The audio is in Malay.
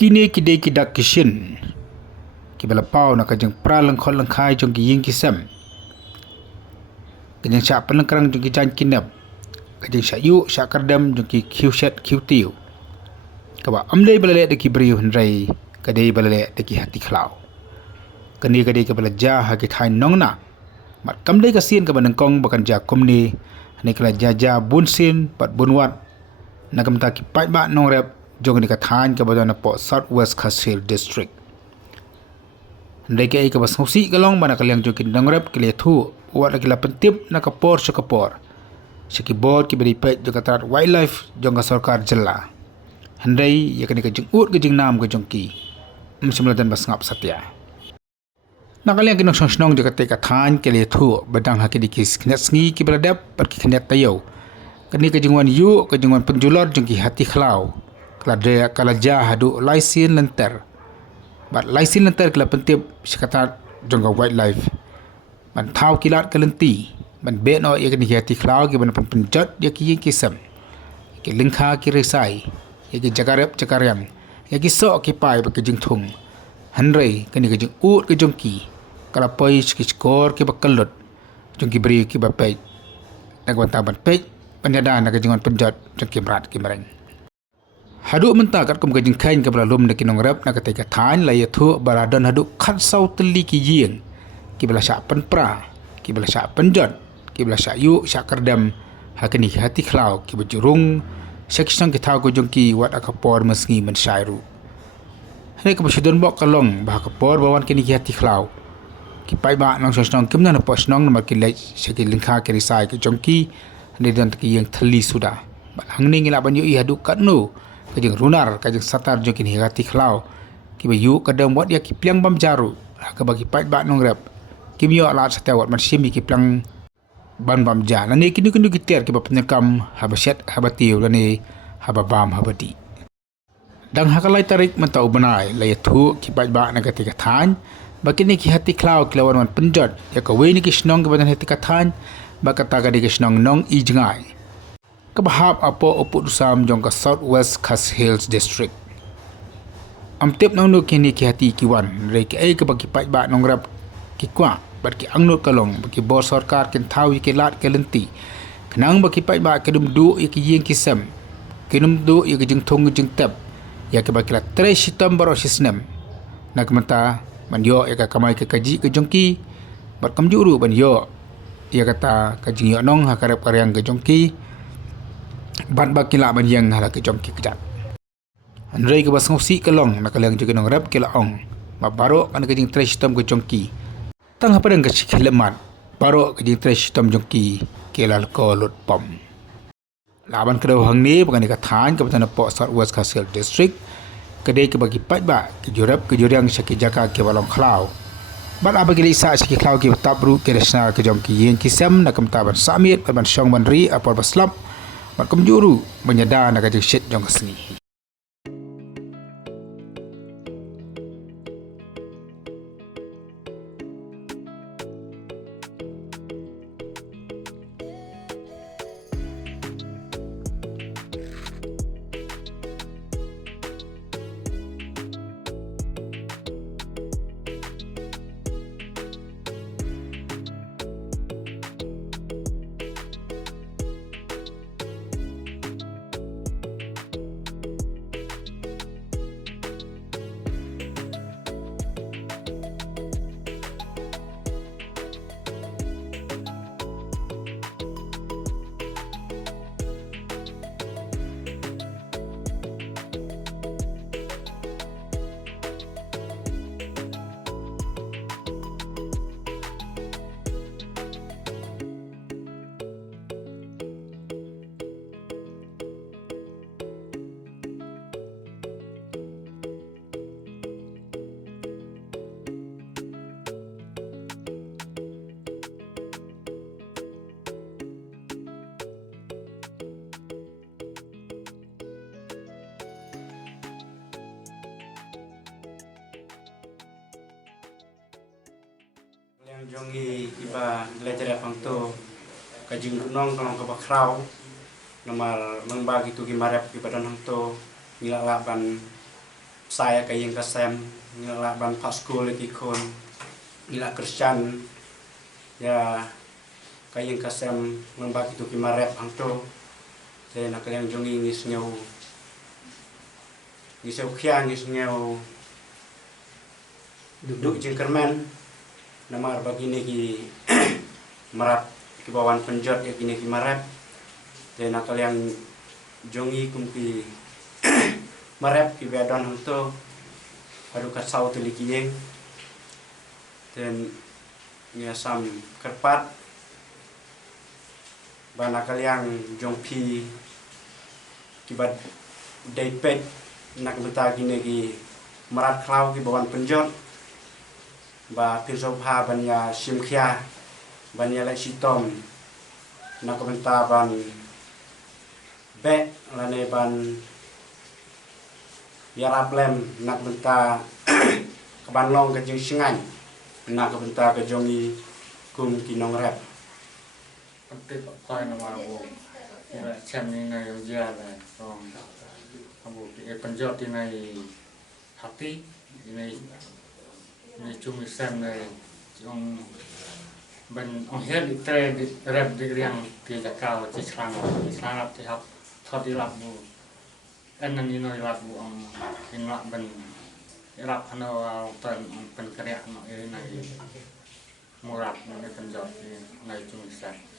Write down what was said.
Kini kidai kidak kishin kibala pau nak kajeng pralang khol lang khai jong ki ying kisam kajeng syak pelengkrang jong ki jan kinap kajeng syak yu syak kardam jong ki khiushat khiutiu kaba amlei balale de ki beriu hendrai kadai balale de ki hati khlau kani kadai ke bala ja ha ki thai nongna mat kamlei ka sin ka banang kong bakan ja komni ni kala ja bunsin pat bunwat nakam ta ki pai ba nong rep jong ni ka than ka badana po Southwest Khas Hills District ndeke ka bas hosi galong bana kalyang jong ki nangrep ki le thu wat ki la pentip na ka por sakapor siki board ki beri pet jong ka tat wildlife jong ka sarkar jilla handai ya kani ka jong ut ka jong nam ka jong ki msimlatan bas ngap satya nakaliang kinong song jong ka te ka than ki le thu badang ha ki dikis knet sngi ki beladap par ki knet tayo kani ka jong wan yu ka jong wan penjular jong ki hati khlau kala ja hadu laisin lenter bat laisin lenter kala pentip sekata jongga wildlife ban thau kilat kalenti ban be no ya kini hati khlau ki ban penjat ya ki kisam ki lingkha ki resai ya ki jagarep jakaryam ya ki so ki pai ba ki jing thung hanrei kini ki jing ut ki jongki kala pai ki skor ki bakalot jongki beri ki ba pe nagwan taban pe penyada nak jingon penjat jongki berat ki mereng haduk mentah kat kum kajing kain ke belalum nak kinong rap nak ketika than la yathu baradon haduk khat sau teli ki ying ki bela syak penpra ki bela syak penjot ki bela syak yu syak kerdam hakini hati khlau ki bejurung seksang ki thau ko jongki wat akapor mesngi men syairu hene ke besudon bok kalong bah kapor bawan kini hati khlau ki pai ba nong song kimna na pos nong ma ki le seki lingkha ki risai ki jongki ne don ki yang thali sudah hangni ngila ban yu i haduk kat nu kajeng runar kajeng satar jokin hati khlau ki bayu kadam wat ya ki plang bam jaru ka bagi pai ba nong rep kim yo alat satawat man simi ki plang ban bam ja nani kini ki ter ki ba penyekam habaset habatiu lani hababam habadi dang hakalai tarik mentau benai lai thu ki pai ba na ketika than bakini ki hati khlau ki lawan man penjot ya ka we ni ki snong ki badan hati ka than ba kata ka di ki snong nong i jengai kabahap apo oput usam jong ka Southwest Khas Hills District amtep nong no kini ki hati ki wan re ki ai ka bagi pai ba nong rap ki kwa bat ki angnut kalong bagi bos sarkar ken thau ki lat ke lenti kenang bagi pai ba kedum du ki yeng ki sam kedum du ki jing thong jing tap ya ke bagi la 3 September sisnem nak menta man yo ya ka kamai ke kaji ke jongki bat kam juru ban yo ya kata kaji yo nong ha karep karyang ke jongki ban bakila ban yang hala ke jongki kejat andrei ke basng si kelong nak kalyang juga nong rap kela ong ba baro kan ke jing trash tom ke jongki tang apa deng ke siklemat baro ke jing trash tom jongki kelal ko lut pom laban ke hang ni bukan ka than ke batana po Southwest Khas Hills District kedai ke bagi pat ba ke jurap ke jurang saki jaka ke balong khlau bat abagi lisa saki khlau ke tabru ke resna ke jongki yen kisam nakam taban samit ban syong banri apor baslap bat kumjuru menyada nak ajak shit jong kesni jongi iba belajar apa tu kajing nong kalau ke bakrau nomor mengbagi tu gimarep ibadan tu ngilalaban saya kayeng kasem ngela ban paskul lagi kon ngila Kristen ya kayeng kasem ngembak itu kimarep angto saya nak yang jongi ngis nyau ngisau khiang ngis nyau duduk jengkermen nama begini ki marap ki bawan penjot ya kini ki marap saya nak yang jongi kumpi marap ki bedon angto baru kasau tuli kiyeng dan nyasam kerpat bana kaliang jongpi kibat daipet nak beta gini ki merat klau ki bawan penjot ba pirsopha banya simkhia banya lai sitom nak beta ban be lane ban yaraplem nak beta kebanlong ke jing singai nak beta ke jongi kum kinong rep Penting koi nama bu, ini cem ini ujian lah, abu penjot ini hati, ini cumi sem ini, jong ben onghel itu rep di riang di jakau di selang di hap thodi lap bu, ini noi lap bu ini lap ben lap hano pen kerja no ini murah ini penjot ini cumi sem.